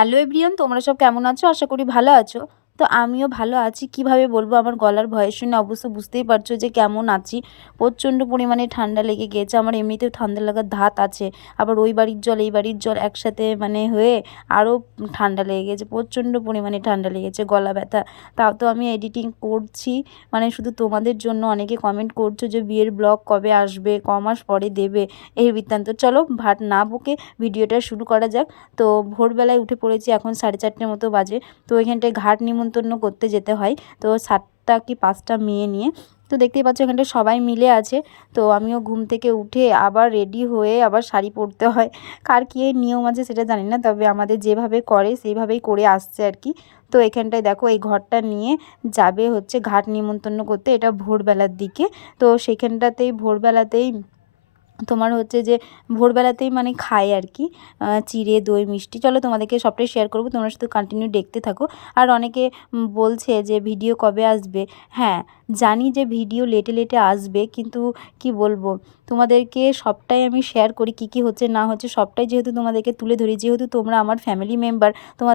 Hello everyone, তোমরা সব কেমন আছো? আশা করি ভালো আছো। তো আমিও ভালো আছি। কিভাবে বলবো, আমার গলার ভয়েস শুনে অবশ্য বুঝতেই পারছো যে কেমন আছি। প্রচণ্ড পরিমাণে ঠান্ডা লেগে গিয়েছে। আমার এমনিতেও ঠান্ডা লাগার ধাত আছে, আবার ওই বাড়ির জল এই বাড়ির জল একসাথে হয়ে আরও ঠান্ডা লেগে গেছে। প্রচণ্ড পরিমাণে ঠান্ডা লেগেছে, গলা ব্যথা। তাও তো আমি এডিটিং করছি শুধু তোমাদের জন্য। অনেকে কমেন্ট করছো যে বিয়ের ব্লগ কবে আসবে, মাস পরে দেবে, এই বৃত্তান্ত। চলো ভাট না বকে ভিডিওটা শুরু করা যাক। তো ভোরবেলায় উঠে পড়েছি, এখন 4:30 মতো বাজে। তো এখানটায় ঘাট নিমন্ত্রণ করতে যেতে হয়, তো 7টা কি 5টা মেয়ে নিয়ে। তো দেখতেই পাচ্ছ এখানটায় সবাই মিলে আছে। তো আমিও ঘুম থেকে উঠে আবার রেডি হয়ে আবার শাড়ি পরতে হয়। কার কী নিয়ম আছে সেটা জানি না, তবে আমাদের যেভাবে করে সেইভাবেই করে আসছে আর কি। তো এখানটায় দেখো এই ঘরটা নিয়ে যাবে হচ্ছে ঘাট নিমন্ত্রণ করতে, এটা ভোরবেলার দিকে। তো সেখানটাতেই ভোরবেলাতেই তোমার হচ্ছে যে ভোরবেলাতেই খায় আর কি, চিড়ে দই মিষ্টি। চলো তোমাদেরকে সবটাই শেয়ার করবো, তোমরা শুধু কন্টিনিউ দেখতে থাকো। আর অনেকে বলছে যে ভিডিও কবে আসবে। হ্যাঁ, জানি যে ভিডিও লেটে লেটে আসবে, কিন্তু কি বলবো, তোমাদেরকে সবটাই আমি শেয়ার করি, কি কি হচ্ছে না হচ্ছে সবটাই যেহেতু তোমাদেরকে তুলে ধরি, যেহেতু তোমরা আমার ফ্যামিলি মেম্বার। তোমার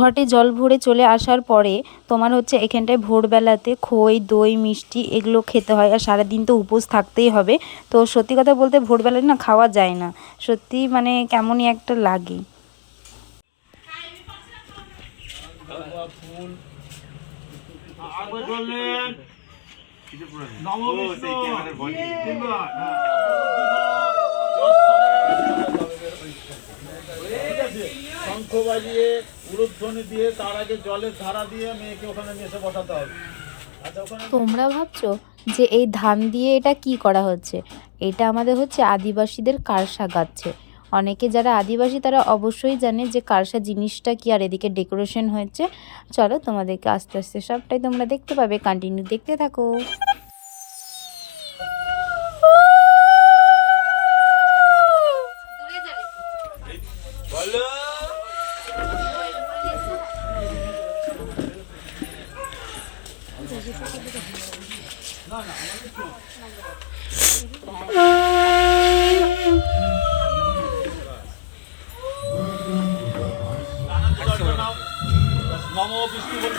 ঘটে জল ভরে চলে আসার পরে তোমার হচ্ছে এখানটায় ভোরবেলাতে খই দই মিষ্টি এগুলো খেতে হয়, আর সারাদিন তো উপোস থাকতেই হবে। তো সত্যি কথা বলতে ভোরবেলায় না খাওয়া যায় না, সত্যি কেমনই একটা লাগে। শঙ্খ বাজিয়ে উলুধ্বনি দিয়ে তার আগে জলের ধারা দিয়ে মেয়েকে ওখানে এসে বসাতে হবে। তোমরা ভাবছো যে এই ধান দিয়ে এটা কি করা হচ্ছে? এটা আমাদের হচ্ছে আদিবাসীদের কারসা গাচ্ছে। অনেকে যারা আদিবাসী তারা অবশ্যই জানে যে কারসা জিনিসটা কি, আর এদিকে ডেকোরেশন হয়েছে। চলো তোমাদেরকে আস্তে আস্তে সবটাই তোমরা দেখতে পাবে, কন্টিনিউ দেখতে থাকো। নমো বিষ্ণু বলে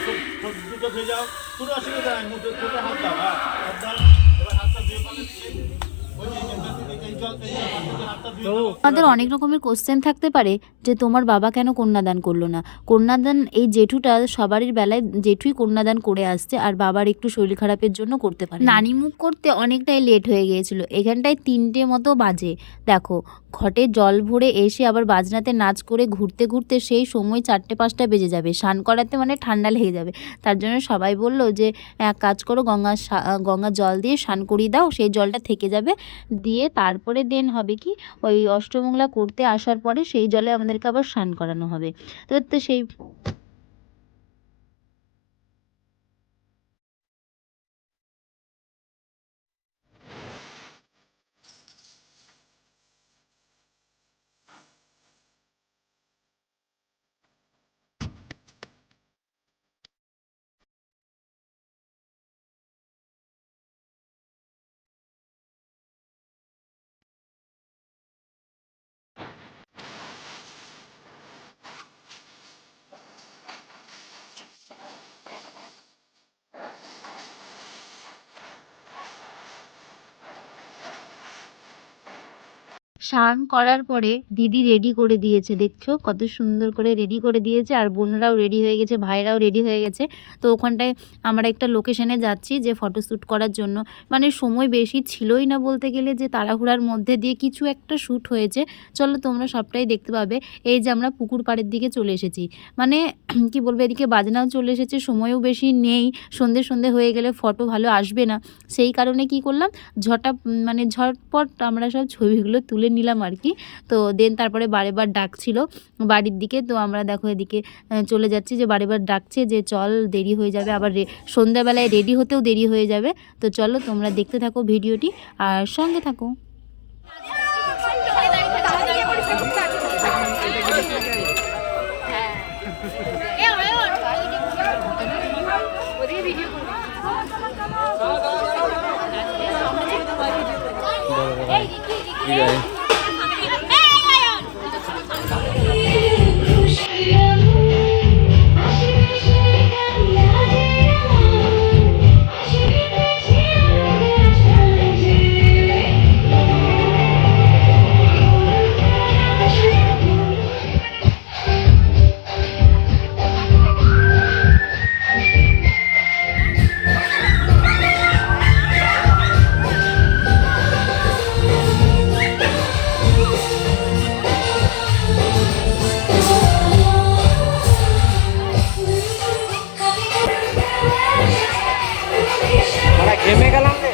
দুটো খেয়ে যাও, কোনো অসুবিধা নাই। মুখে মুখে হাত দাও, হ্যাঁ হাত দাও। এবার হাতটা দিয়ে পালে আমাদের অনেক রকমের কোশ্চেন থাকতে পারে যে তোমার বাবা কেন কন্যাদান করলো না। কন্যাদান এই জেঠুটা সবারই বেলায় জেঠুই কন্যাদান করে আসছে, আর বাবার একটু শরীর খারাপের জন্য করতে পারে। নানি মুখ করতে অনেকটাই লেট হয়ে গিয়েছিল, এখানটায় 3টে মতো বাজে। দেখো ঘটে জল ভরে এসে আবার বাজনাতে নাচ করে ঘুরতে ঘুরতে সেই সময় 4টে 5টা বেজে যাবে। স্নান করাতে ঠান্ডা লেগে যাবে। তার জন্য সবাই বলল যে এক কাজ করো, গঙ্গা জল দিয়ে স্নান করিয়ে দাও, সেই জলটা থেকে যাবে। দিয়ে তারপরে দেন হবে কি, ওই অষ্টমঙ্গলা করতে আসার পরে সেই জলে আমাদেরকে আবার স্নান করানো হবে। তো সেই স্নান করার পরে দিদি রেডি করে দিয়েছে, দেখছো কত সুন্দর করে রেডি করে দিয়েছে। আর বোনরাও রেডি হয়ে গেছে, ভাইরাও রেডি হয়ে গেছে। তো ওখানটায় আমরা একটা লোকেশনে যাচ্ছি যে ফটোশ্যুট করার জন্য। সময় বেশি ছিলই না বলতে গেলে, যে তাড়াহুড়ার মধ্যে দিয়ে কিছু একটা শ্যুট হয়েছে। চলো তোমরা সবটাই দেখতে পাবে। এই যে আমরা পুকুর পাড়ের দিকে চলে এসেছি, কি বলবো, এদিকে বাজনাও চলে এসেছে, সময়ও বেশি নেই। সন্ধে সন্ধে হয়ে গেলে ফটো ভালো আসবে না, সেই কারণে কি করলাম, ঝটপট আমরা সব ছবিগুলো তুলে নিলাম আর কি। তো দেন তারপরে বারেবার ডাকছিল বাড়ির দিকে। তো আমরা দেখো এদিকে চলে যাচ্ছি, যে বারেবার ডাকছে যে চল দেরি হয়ে যাবে, আবার সন্ধ্যাবেলায় রেডি হতেও দেরি হয়ে যাবে। তো চলো তোমরা দেখতে থাকো ভিডিওটি আর সঙ্গে থাকো। ঘেমে গেলাম রে।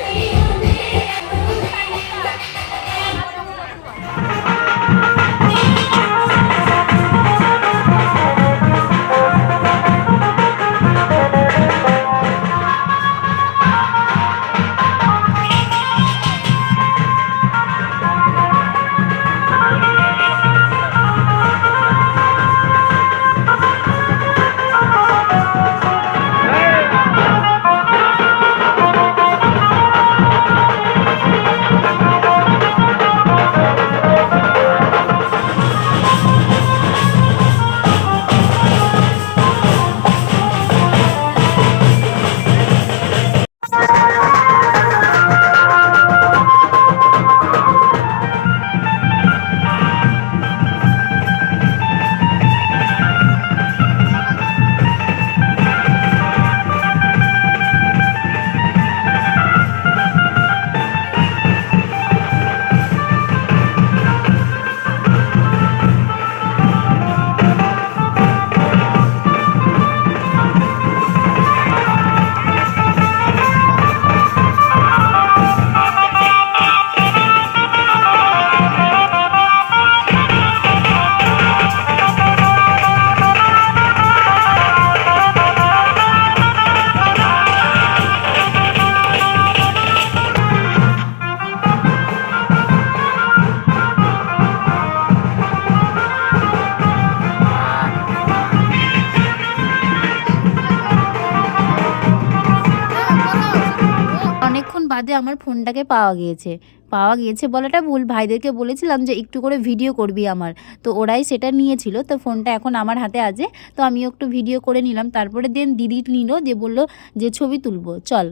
অনেকক্ষণ বাদে আমার ফোনটাকে পাওয়া গিয়েছে বলাটা ভুল, ভাইদেরকে বলেছিলাম যে একটু করে ভিডিও করবি আমার, তো ওরাই সেটা নিয়েছিল। তো ফোনটা এখন আমার হাতে আছে, তো আমিও একটু ভিডিও করে নিলাম। তারপরে দেন দিদি নিল, দিয়ে বললো যে ছবি তুলবো চল।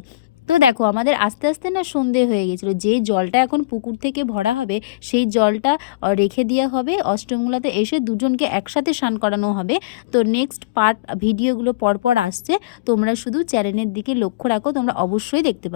তো দেখো আমাদের আস্তে আস্তে না সন্ধে হয়ে গেছিলো। যেই জলটা এখন পুকুর থেকে ভরা হবে সেই জলটা রেখে দেওয়া হবে অষ্টমূলাতে, এসে দুজনকে একসাথে স্নান করানো হবে। তো নেক্সট পার্ট ভিডিওগুলো পরপর আসছে, তোমরা শুধু চ্যানেলের দিকে লক্ষ্য রাখো, তোমরা অবশ্যই দেখতে পাবে।